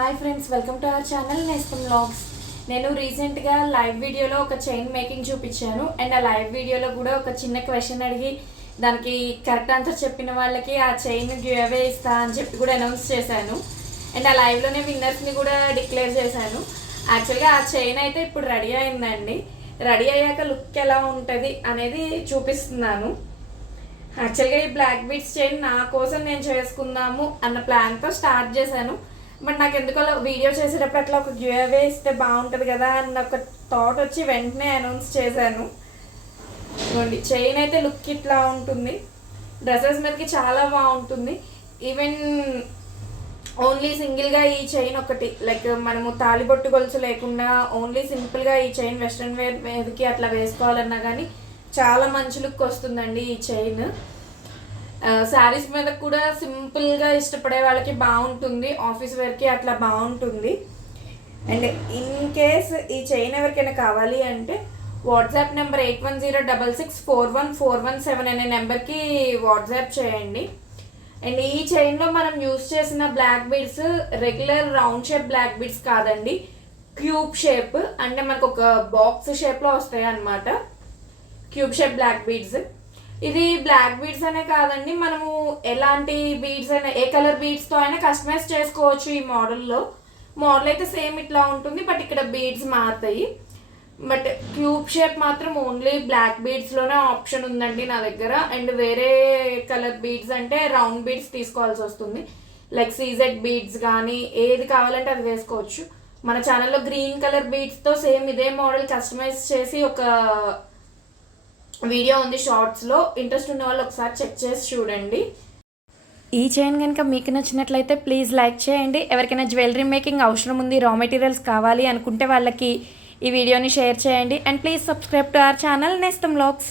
Hi friends, welcome to our channel నేస్తం vlogs. నేను రీసెంట్గా లైవ్ వీడియోలో ఒక చైన్ మేకింగ్ చూపించాను. అండ్ ఆ లైవ్ వీడియోలో కూడా ఒక చిన్న క్వశ్చన్ అడిగి దానికి కరెక్ట్ ఆన్సర్ చెప్పిన వాళ్ళకి ఆ చైన్ గివ్ అవే ఇస్తా అని చెప్పి కూడా అనౌన్స్ చేశాను. అండ్ ఆ లైవ్లోనే విన్నర్స్ని కూడా డిక్లేర్ చేశాను. యాక్చువల్గా ఆ చైన్ అయితే ఇప్పుడు రెడీ అయిందండి. రెడీ అయ్యాక లుక్ ఎలా ఉంటుంది అనేది చూపిస్తున్నాను. యాక్చువల్గా ఈ బ్లాక్ బీడ్స్ చైన్ నా కోసం నేను చేసుకుందాము అన్న ప్లాన్తో స్టార్ట్ చేశాను. బట్ నాకు ఎందుకో వీడియో చేసేటప్పుడు అట్లా ఒక గివ్ అవే ఇస్తే బాగుంటుంది కదా అన్న ఒక థాట్ వచ్చి వెంటనే అనౌన్స్ చేశాను. ఇవ్వండి, చైన్ అయితే లుక్ ఇట్లా ఉంటుంది. డ్రెస్సెస్ మీదకి చాలా బాగుంటుంది. ఈవెన్ ఓన్లీ సింగిల్గా ఈ చైన్ ఒకటి, లైక్ మనము తాలిబొట్టు గొలుసు లేకుండా ఓన్లీ సింపుల్గా ఈ చైన్ వెస్ట్రన్ వేర్ మీదకి అట్లా వేసుకోవాలన్నా కానీ చాలా మంచి లుక్ వస్తుందండి ఈ చైన్. శారీస్ మీద కూడా సింపుల్గా ఇష్టపడే వాళ్ళకి బాగుంటుంది, ఆఫీస్ వేర్కి అట్లా బాగుంటుంది. అండ్ ఇన్ కేస్ ఈ చైన్ ఎవరికైనా కావాలి అంటే వాట్సాప్ నెంబర్ 8106641417 అనే నెంబర్కి వాట్సాప్ చేయండి. అండ్ ఈ చైన్లో మనం యూస్ చేసిన black beads regular round shape black beads కాదండి, క్యూబ్ షేప్, అంటే మనకు ఒక బాక్స్ షేప్లో వస్తాయి అన్నమాట. Cube shape black beads. ఇది బ్లాక్ బీడ్స్ అనే కాదండి, మనము ఎలాంటి బీడ్స్ అయినా ఏ కలర్ బీడ్స్తో అయినా కస్టమైజ్ చేసుకోవచ్చు. ఈ మోడల్ అయితే సేమ్ ఇట్లా ఉంటుంది, బట్ ఇక్కడ బీడ్స్ మారుతాయి. బట్ క్యూబ్ షేప్ మాత్రం ఓన్లీ బ్లాక్ బీడ్స్లోనే ఆప్షన్ ఉందండి నా దగ్గర. అండ్ వేరే కలర్ బీడ్స్ అంటే రౌండ్ బీడ్స్ తీసుకోవాల్సి వస్తుంది, లైక్ సీజెడ్ బీడ్స్ కానీ ఏది కావాలంటే అది వేసుకోవచ్చు. మన ఛానల్లో గ్రీన్ కలర్ బీడ్స్తో సేమ్ ఇదే మోడల్ కస్టమైజ్ చేసి ఒక వీడియో ఉంది షార్ట్స్లో. ఇంట్రెస్ట్ ఉన్న వాళ్ళు ఒకసారి చెక్ చేసి చూడండి. ఈ చైన్ కనుక మీకు నచ్చినట్లయితే ప్లీజ్ లైక్ చేయండి. ఎవరికైనా జ్యువెలరీ మేకింగ్ అవసరం ఉంది, రా మెటీరియల్స్ కావాలి అనుకుంటే వాళ్ళకి ఈ వీడియోని షేర్ చేయండి. And please subscribe to our channel నేస్తం వ్లాగ్స్.